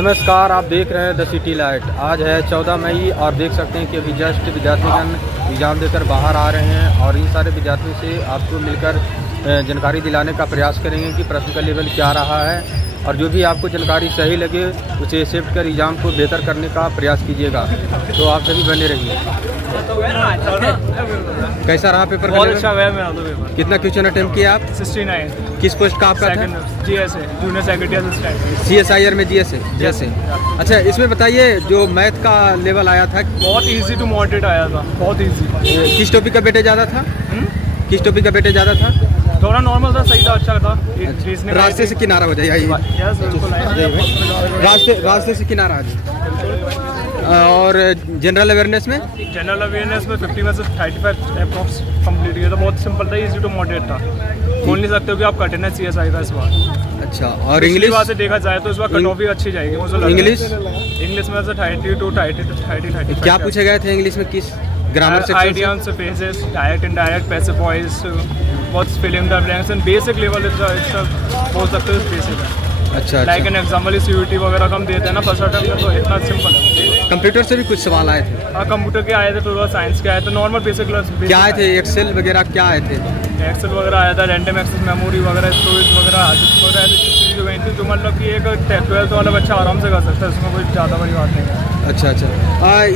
नमस्कार, आप देख रहे हैं द सिटी लाइट। आज है 14 मई और देख सकते हैं कि अभी जस्ट विद्यार्थीगण एग्ज़ाम देकर बाहर आ रहे हैं और इन सारे विद्यार्थियों से आपको मिलकर जानकारी दिलाने का प्रयास करेंगे कि प्रश्न का लेवल क्या रहा है और जो भी आपको जानकारी सही लगे उसे एक्सेप्ट कर एग्ज़ाम को बेहतर करने का प्रयास कीजिएगा। तो आप सभी बने रहिए। कैसा रहा पेपर? बहुत अच्छा गया मेरा तो पेपर। कितना क्वेश्चन अटेम्प्ट किया आप? 69। किस पोस्ट का आपका था? जीएस है, जूनियर सेक्रेटरी असिस्टेंट। CSIR में GS है। जैसे अच्छा, इसमें बताइए जो मैथ का लेवल आया था बहुत इजी टू मॉडरेट आया था, बहुत इजी। किस टॉपिक का बेटे ज़्यादा था? किस टॉपिक का बेटे ज़्यादा था? थोड़ा नॉर्मल था, सही था, अच्छा था। रास्ते से किनारा हो जाइए, रास्ते से किनारा आ जाइए। और जनरल अवेयरनेस में 50 में से 35 अप्रॉक्स कंप्लीट किया था। बहुत सिंपल था, इजी टू मॉडरेट था। बोल नहीं सकते हो कि आप कठिन है CSI का इस बार। अच्छा, और इंग्लिश से देखा जाए तो इस बार कट ऑफ भी अच्छी जाएगी मुझे। इंग्लिश में से 32 क्या पूछे गए थे इंग्लिश में? किस ग्रामर से? Idioms, phrases, direct indirect, passive voice, what's filling the blanks and basic level is बोल सकते हो बेसिक है। अच्छा, लाइक एन एग्जांपल CUT वगैरह हम देते हैं ना फर्स्ट अटेम्प्ट में, तो इतना सिंपल है। कंप्यूटर से भी कुछ सवाल आए थे? हाँ, कंप्यूटर के आए थे, थोड़ा साइंस के आए थे, नॉर्मल बेसिक क्या आए थे? एक्सेल वगैरह क्या आए थे? एक्सेल वगैरह आया था, रैंडम एक्सेस मेमोरी वगैरह, स्टोरेज वगैरह ऐसी चीज़ें गई थी जो मतलब कि एक 12th वाला बच्चा आराम से कर सकता है, उसमें कोई ज़्यादा बड़ी बात नहीं है। अच्छा,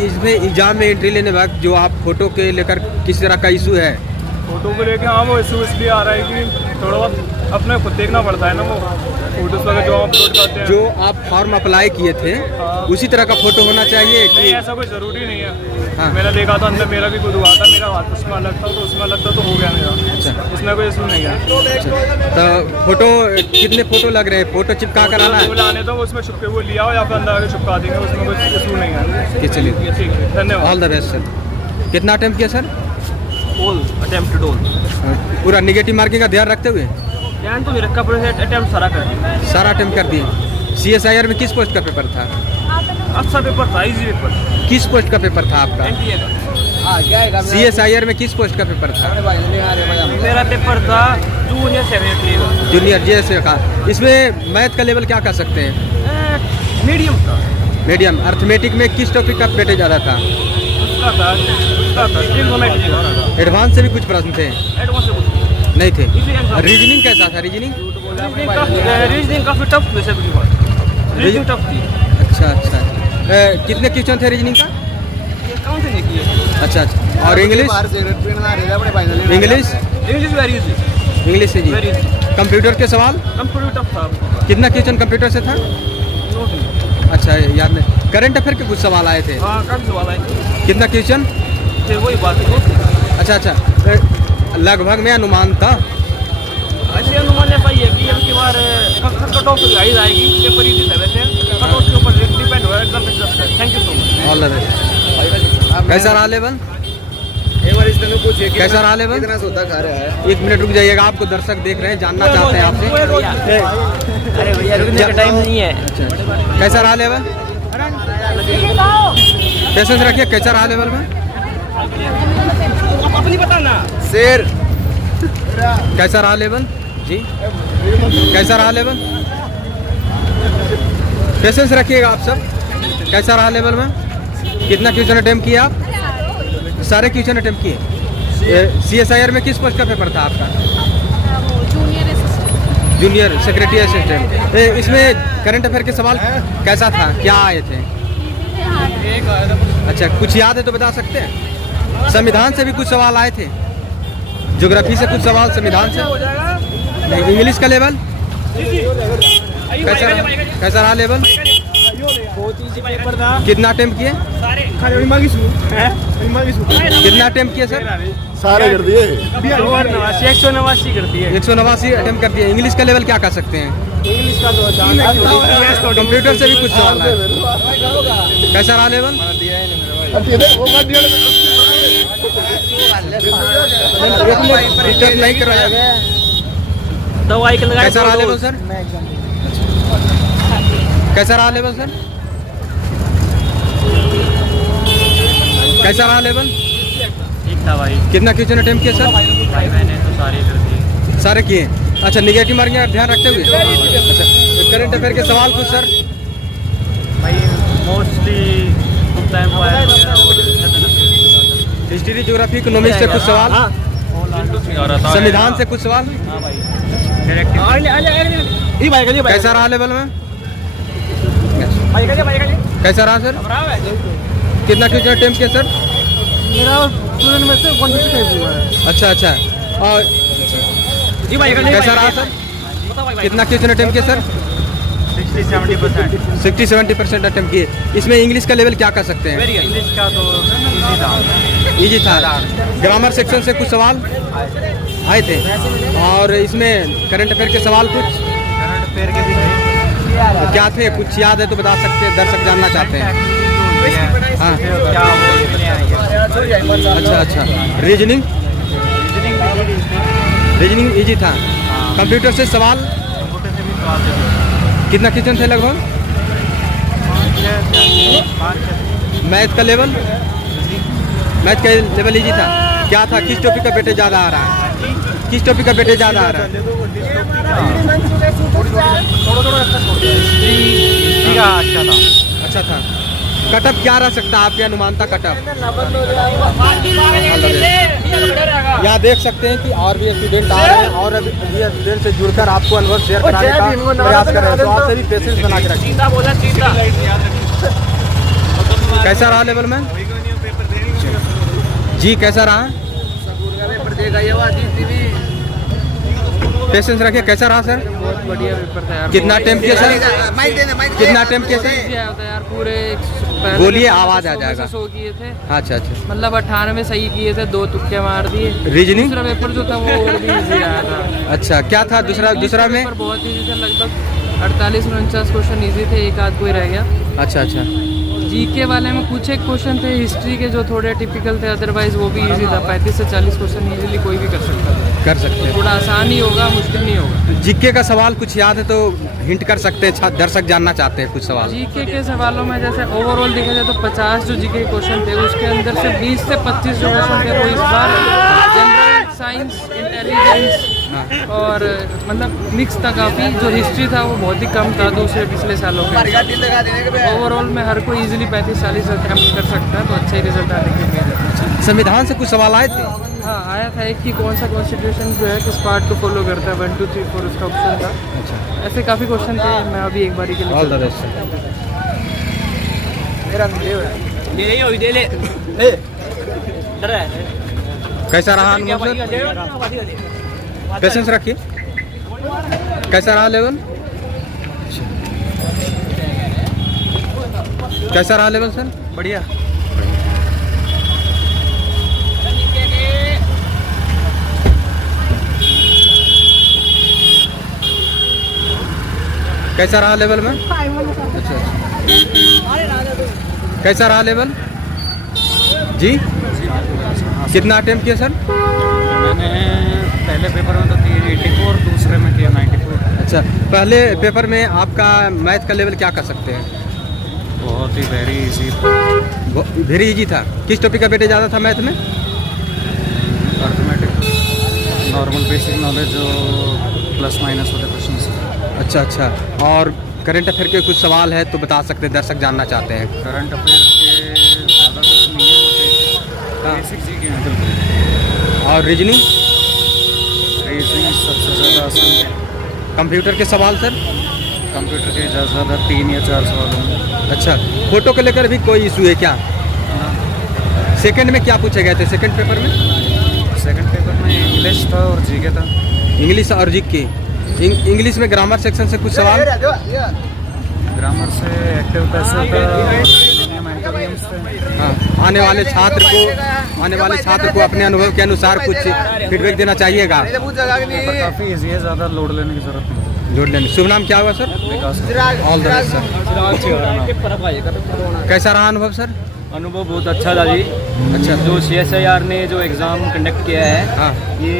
इसमें एग्जाम में एंट्री लेने वक्त जो आप फोटो के लेकर किस तरह का इशू है? फोटो को लेके हाँ, वो इशू इसलिए आ रहा है कि थोड़ा बहुत अपने खुद देखना पड़ता है ना, वो फोटोज वगैरह जो अपलोड करते हैं। जो आप फॉर्म अप्लाई किए थे उसी तरह का फोटो होना चाहिए कि? नहीं, ऐसा कोई ज़रूरी नहीं है। हाँ। मैंने देखा था, अंदर मेरा भी खुद हुआ था, मेरा हाथ उसमें अलग था तो उसमें अलग था, तो हो गया मेरा। अच्छा, इसमें कोई इशू नहीं है। अच्छा, तो फोटो कितने फोटो लग रहे हैं? फोटो चिपका कर आना है? लाने तो उसमें छुपके वो लिया हो या फिर अंदर आके चिपका देंगे, उसमें कोई इशू नहीं है। चलिए, ठीक है, धन्यवाद। All the best sir. कितना अटेम्प्ट किया सर? All attempted all. पूरा निगेटिव मार्किंग का ध्यान रखते हुए ध्यान तो नहीं रखा, पूरे अटेम्प्ट सारा कर दिया। सारा अटेम्प्ट कर दिए। CSIR में किस पोस्ट का पेपर था? अच्छा पेपर था, इजी पेपर। किस पोस्ट का पेपर था आपका? NTA का। CSIR में किस पोस्ट का पेपर था? मेरा पेपर था जूनियर सेक्रेटरी का। जूनियर GS का। इसमें मैथ का लेवल क्या कर सकते हैं? मीडियम था। मीडियम। अर्थमेटिक में किस टॉपिक का बेटे ज़्यादा था? उसका था ट्रिग्नोमेट्री का। एडवांस से भी कुछ प्रश्न थे? एडवांस से कुछ नहीं थे। रीजनिंग कैसा था? रीजनिंग काफी टफ वैसे भी बात। रीजनिंग टफ थी। अच्छा, कितने क्वेश्चन थे रीजनिंग का? ये काउंट नहीं किए। अच्छा, और English? English very easy. English से जी। कंप्यूटर के सवाल? कंप्यूटर टफ था। कितना क्वेश्चन कंप्यूटर से था? अच्छा, याद नहीं। करंट अफेयर के कुछ सवाल आए थे? हाँ, काफी सवाल आए। कितना क्वेश्चन? फिर वही बात है। अच्छा, लगभग में अनुमान था? ऐसे अनुमान ऐसा ही है कि अब की बार कट ऑफ गाइड आएगी, पेपर इजी था वैसे, कट ऑफ के ऊपर डिपेंड होगा exam exam. Thank you so much. All the best. कैसा रहा लेवल? एक बार इस तरह पूछिए कैसा रहा लेवल? कितना सोता खा रहा है। 1 मिनट रुक जाइएगा, आपको दर्शक देख रहे हैं, जानना चाहते हैं आपसे। अरे भैया, रुकने का टाइम नहीं है। अच्छा, कैसा रहा लेवल? पेशेंस रखिए। कैसा रहा लेवल में? अपनी बता ना शेर। कैसा रहा लेवल जी? कैसा रहा लेवल? पेशेंस रखिएगा आप सब। कैसा रहा लेवल में? कितना क्वेश्चन अटेम्प्ट किया आप? सारे क्वेश्चन अटेम्प्ट किए। CSIR में किस पोस्ट का पेपर था आपका? Junior secretary assistant. इसमें करंट अफेयर के सवाल कैसा था? क्या आए थे? अच्छा, कुछ याद है तो बता सकते हैं? संविधान से भी कुछ सवाल आए थे? ज्योग्राफी से कुछ सवाल संविधान से? इंग्लिश का लेवल कैसा रहा लेवल? बहुत इजी पेपर था। कितना अटेम्प्ट किए? कितना अटेम्प्ट किए सर? सारे कर दिए। 189 कर दिए। 189 अटेम्प्ट कर दिए। इंग्लिश का लेवल क्या कर सकते हैं? इंग्लिश का तो कंप्यूटर से भी कुछ सवाल आए। कैसा रहा लेवल? नहीं कराया गया। दवाई के लगाए। कैसा रहा लेवल सर? कैसा रहा लेवल सर? कैसा रहा लेवल? ठीक था भाई। कितना क्वेश्चन अटेम्प्ट किया सर? भाई मैंने तो सारे कर दिए। सारे किए। अच्छा, निगेटिव मार्किंग का ध्यान रखते हुए? अच्छा, करंट अफेयर के सवाल कुछ सर? भाई mostly time history, geography, economics से कुछ सवाल, संविधान से कुछ सवाल। कैसा रहा लेवल में? कैसा रहा सर? कितना क्वेश्चन अटेम्प्ट किया सर? मेरा स्टूडेंट में से 150 हुआ है। अच्छा अच्छा। और कैसा रहा सर? कितना क्वेश्चन अटेम्प्ट किया सर? 60-70% अटेम्प्ट किए। इसमें इंग्लिश का लेवल क्या कर सकते हैं? इंग्लिश का तो इजी था। ग्रामर सेक्शन से कुछ सवाल आए थे, और इसमें करंट अफेयर के सवाल कुछ पैर के भी थे। क्या थे? कुछ याद है तो बता सकते हैं, दर्शक जानना चाहते हैं। हाँ अच्छा अच्छा। रीजनिंग इजी था। कंप्यूटर से सवाल कितना क्वेश्चन थे लगभग? मैथ का लेवल इजी था। क्या था? किस टॉपिक का वेटेज ज़्यादा आ रहा है? किस टॉपिक का वेटेज ज़्यादा आ रहा है? अच्छा था। कटअप क्या रह सकता है आपके अनुमानता कटअप? यहाँ देख सकते हैं कि और भी स्टूडेंट आ रहे हैं, और अभी स्टूडेंट से जुड़कर आपको अनुभव शेयर कराने का प्रयास कर रहे हैं, तो आपसे भी पेशेंस बना के रखिए। कैसा रहा लेवल में जी? कैसा रहा? पेशेंस रखिए। कैसा रहा सर? बहुत बढ़िया पेपर था यार। कितना अटेम्प्ट किया सर? कितना अटेम्प्ट किया सर? यार पूरे बोलिए, आवाज आ जाएगा। 100 किए थे, अच्छा अच्छा। मतलब 98 सही किए थे, 2 तुक्के मार दिए। रीजनिंग दूसरा पेपर जो था वो और भी इजी आया था। अच्छा, क्या था दूसरा में? पेपर बहुत इजी था, लगभग 48-49 क्वेश्चन इजी थे, एक आध कोई रह गया। अच्छा अच्छा। जीके वाले में कुछ एक क्वेश्चन थे हिस्ट्री के जो थोड़े टिपिकल थे, अदरवाइज वो भी इजी था। 35 से 40 क्वेश्चन इजीली कोई भी कर सकता था। कर सकते हैं। थोड़ा आसान ही होगा, मुश्किल नहीं होगा। जीके का सवाल कुछ याद है तो हिंट कर सकते हैं, दर्शक जानना चाहते हैं कुछ सवाल। जीके के सवालों में जैसे ओवरऑल देखा जाए तो 50 जो जीके के क्वेश्चन थे, उसके अंदर से 20 से 25 जो क्वेश्चन थे वो इस बार जनरल साइंस, इंटेलिजेंस और मतलब मिक्स था काफ़ी। जो हिस्ट्री था वो बहुत ही कम था दूसरे पिछले सालों के। ओवरऑल में हर कोई इजीली 35-40 अटैम्प्ट कर सकता है, तो अच्छे रिजल्ट आने की उम्मीद है। संविधान से कुछ सवाल आए थे? हाँ आया था एक कि कौन सा कॉन्स्टिट्यूशन जो है किस पार्ट को फॉलो करता है, 1 2 3 4 उसका ऑप्शन था। अच्छा, ऐसे काफ़ी क्वेश्चन थे। मैं अभी एक बारी के लिए ऑल द बेस्ट सर। कैसा रहा अनुभव सर? पेशेंस रखिए। कैसा रहा लेवल? कैसा रहा लेवल सर? बढ़िया। कैसा रहा लेवल में? अच्छा। कैसा रहा लेवल जी? कितना अटेम्प्ट किया सर? मैंने पहले पेपर में तो 84, दूसरे में किया 94। अच्छा, पहले पेपर में आपका मैथ का लेवल क्या कर सकते हैं? बहुत ही वेरी इजी, वेरी इजी था। किस टॉपिक का वेटेज ज़्यादा था मैथ में? अर्थमेटिक, नॉर्मल बेसिक नॉलेज जो प्लस माइनस होते क्वेश्चन। अच्छा अच्छा। और करंट अफेयर के कुछ सवाल है तो बता सकते हैं, दर्शक जानना चाहते हैं। करंट अफेयर के ज़्यादा कुछ नहीं है, बेसिक जी के। और रीजनिंग सबसे ज़्यादा आसान है। कंप्यूटर के सवाल सर? कंप्यूटर के ज़्यादा 3 या 4 सवाल होंगे। अच्छा, फोटो को लेकर भी कोई इशू है क्या? सेकंड में क्या पूछे गए थे सेकंड पेपर में? सेकंड पेपर में इंग्लिश था और जीके था। इंग्लिश और जीके। इंग्लिश में ग्रामर सेक्शन से कुछ सवाल? ग्रामर से एक्टिव पैसिव था। हाँ, आने वाले छात्र को अपने अनुभव के अनुसार कुछ फीडबैक देना चाहिएगा। पेपर काफ़ी इजी है, ज़्यादा लोड लेने की ज़रूरत नहीं। लोड लेने। शुभ नाम क्या हुआ sir? Vikas. All the best sir. कैसा रहा अनुभव सर? अनुभव बहुत अच्छा था जी। अच्छा, जो CSIR ने जो एग्ज़ाम कंडक्ट किया है, हाँ, ये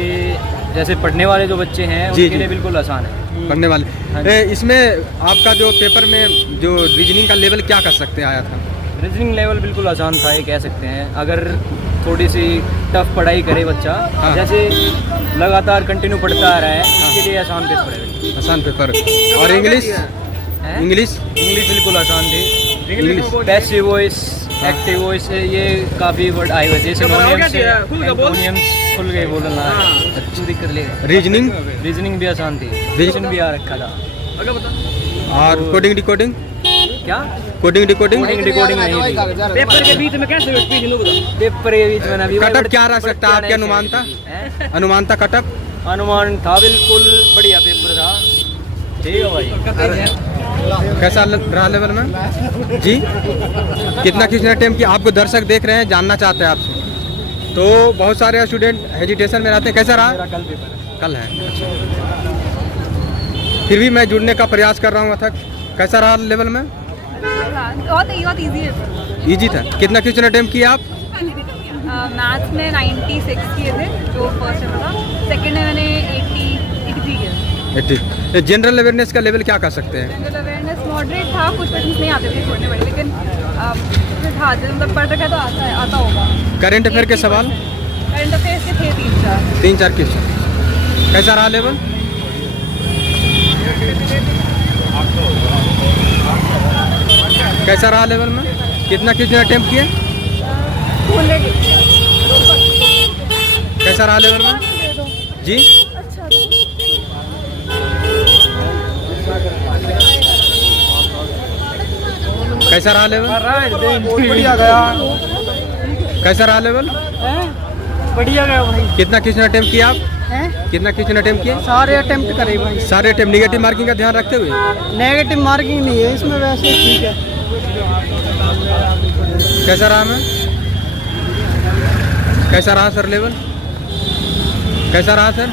जैसे पढ़ने वाले जो बच्चे हैं जी, उनके जी। लिए बिल्कुल आसान है। पढ़ने वाले। इसमें आपका जो पेपर में जो रीजनिंग का लेवल क्या कर सकते हैं आया था? रीजनिंग लेवल बिल्कुल आसान था, ये कह सकते हैं। अगर थोड़ी सी टफ पढ़ाई करे बच्चा, हाँ। जैसे लगातार कंटिन्यू पढ़ता आ रहा है, उसके लिए आसान पेपर है। आसान पेपर। और इंग्लिश? हैं? इंग्लिश इंग्लिश बिल्कुल आसान थी। English passive voice, active voice है, ये काफ़ी वर्ड आए हुए थे। जैसे एंटोनियम्स खुल गए बोलना, अच्छी दिक्कत ले। रीजनिंग रीजनिंग भी आसान थी, रीजन भी आ रखा था। और कोडिंग डिकोडिंग, क्या कोडिंग डिकोडिंग डिकोडिंग नहीं थी। पेपर के बीच में कैसे पेपर के बीच में अभी कटअप क्या रह सकता है आपकी अनुमानता? अनुमानता कटअप अनुमान था बिल्कुल बढ़िया पेपर था। ठीक है भाई। कैसा रहा लेवल में जी? कितना किसने टाइम किया? आपको दर्शक देख रहे हैं, जानना चाहते हैं आपसे। तो बहुत सारे स्टूडेंट हेजिटेशन में रहते हैं। कैसा रहा? कल पेपर कल है। फिर भी मैं जुड़ने का प्रयास कर रहा हूँ अथक। कैसा रहा लेवल में? बहुत इजी है। इजी था। कितना क्वेश्चन अटेम्प्ट किया आप? मैथ्स में 96 किए थे जो फर्स्ट में था, सेकंड में मैंने 83 किए। जनरल अवेयरनेस का लेवल क्या कर सकते हैं? जनरल अवेयरनेस मॉडरेट था, कुछ क्वेश्चन नहीं आते थे छोटे बड़े, लेकिन था मतलब पढ़ रखा है तो आता होगा। करंट अफेयर के सवाल? करंट अफेयर्स के थे 3-4। 3-4 क्वेश्चन। कैसा रहा लेवल? कैसा रहा लेवल में? कितना क्वेश्चन अटेम्प्ट किए? कैसा रहा लेवल में जी? कैसा रहा लेवल? बढ़िया गया, कैसा रहा लेवल? बढ़िया गया भाई। कितना क्वेश्चन अटेम्प्ट किया आप? कितना क्वेश्चन अटेम्प्ट किए? सारे अटेम्प्ट करे भाई। सारे अटेम्प्ट निगेटिव मार्किंग का ध्यान रखते हुए? नेगेटिव मार्किंग नहीं है इसमें, वैसे ठीक है। कैसा रहा मैं? कैसा रहा सर लेवल? कैसा रहा सर?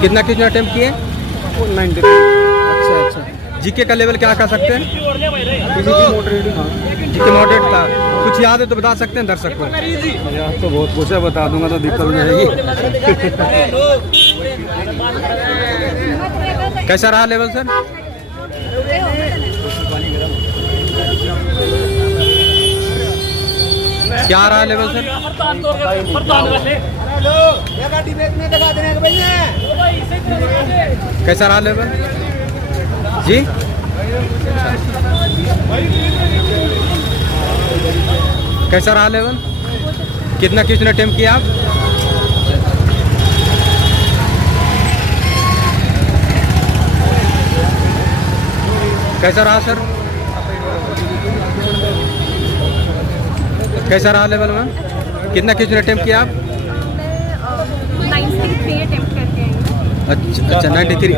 कितना क्वेश्चन अटेम्प्ट किए? 90। अच्छा। जीके का लेवल क्या कर सकते हैं? जीके मॉडरेट था। कुछ याद है तो बता सकते हैं दर्शक को? याद तो बहुत कुछ है, बता दूंगा तो दिक्कत हो जाएगी। कैसा रहा लेवल सर? क्या रहा लेवल सर? कैसा रहा लेवल जी? कैसा रहा लेवल? कितना क्वेश्चन अटेम्प्ट किया आप? कैसा रहा सर? कैसा रहा लेवल में? कितना क्वेश्चन अटेम्प्ट किया आप? 93 अटेम्प्ट करके आई। अच्छा 93।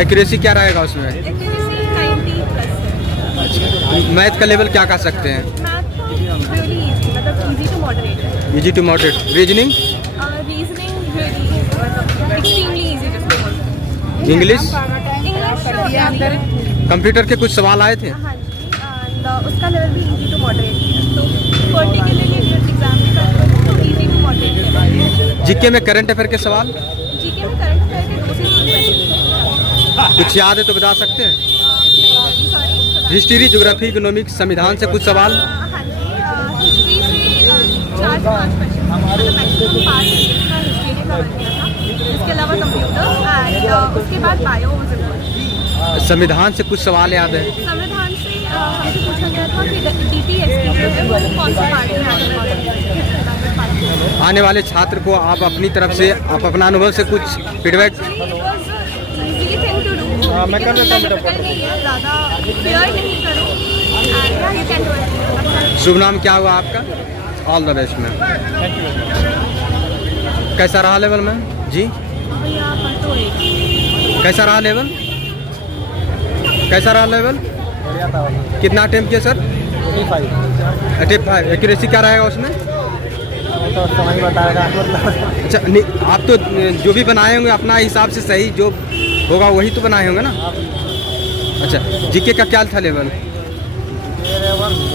एक्यूरेसी क्या रहेगा उसमें? एक्यूरेसी 90 प्लस है। मैथ का लेवल क्या कर सकते हैं? मैथ तो रियली इजी, मतलब इजी टू मॉडरेट है। Easy to moderate. Reasoning? Reasoning really extremely easy जिसको बोलते हैं। इंग्लिश? इंग्लिश कंप्यूटर के कुछ सवाल आए थे? हाँ जी, उसका लेवल भी इजी टू मॉडरेट है। तो पर्टिकुलरली एग्जाम का तो इजी टू मॉडरेट है। जीके में करंट अफेयर के सवाल? जीके में करंट अफेयर के 2 से 3 क्वेश्चन। कुछ याद है तो बता सकते हैं? सॉरी, हिस्ट्री, ज्योग्राफी, इकोनॉमिक्स, संविधान से कुछ सवाल? हाँ जी, हिस्ट्री से 4 से 5 क्वेश्चन, मतलब मैक्सिमम 5 का हिस्ट्री ने कवर किया था। इसके अलावा कंप्यूटर एंड उसके बाद बायो वाज इम्पोर्टेंट। संविधान से कुछ सवाल याद है? संविधान से हमसे पूछा गया था कि DTX कौन सा पार्टी है। आने वाले छात्र को आप अपनी तरफ से, आप अपना अनुभव से कुछ feedback? Easy thing to do. मैं कर लेता हूं, डिफिकल्ट नहीं है, ज़्यादा फेयर नहीं करो and you can do it. शुभ नाम क्या हुआ आपका? All the best ma'am. कैसा रहा लेवल में जी? कैसा रहा लेवल? कैसा रहा लेवल? कितना अटेम्प्ट किया सर? 85। एक्यूरेसी क्या रहेगा उसमें? तो समझ बताएगा। अच्छा आप तो जो भी बनाए होंगे अपना हिसाब से सही जो होगा वही तो बनाए होंगे ना? अच्छा जीके का क्या था लेवल?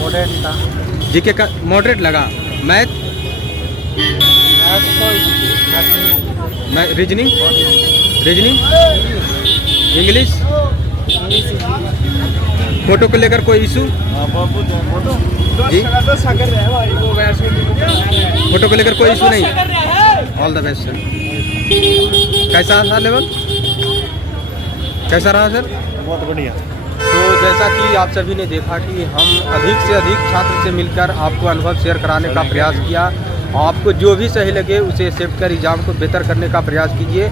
मॉडरेट था। जीके का मॉडरेट लगा। मैथ? रीजनिंग? इंग्लिश? फोटो को लेकर कोई इशू जी? फोटो को लेकर कोई इशू नहीं? All the best sir. कैसा रहा लेवल? कैसा रहा सर? बहुत बढ़िया। तो जैसा कि आप सभी ने देखा कि हम अधिक से अधिक छात्र से मिलकर आपको अनुभव शेयर कराने का प्रयास किया। आपको जो भी सही लगे उसे एक्सेप्ट कर एग्ज़ाम को बेहतर करने का प्रयास कीजिए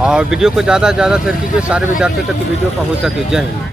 और वीडियो को ज़्यादा से ज़्यादा शेयर कीजिए, सारे विद्यार्थियों तक वीडियो पहुँच सके। जय हिंद।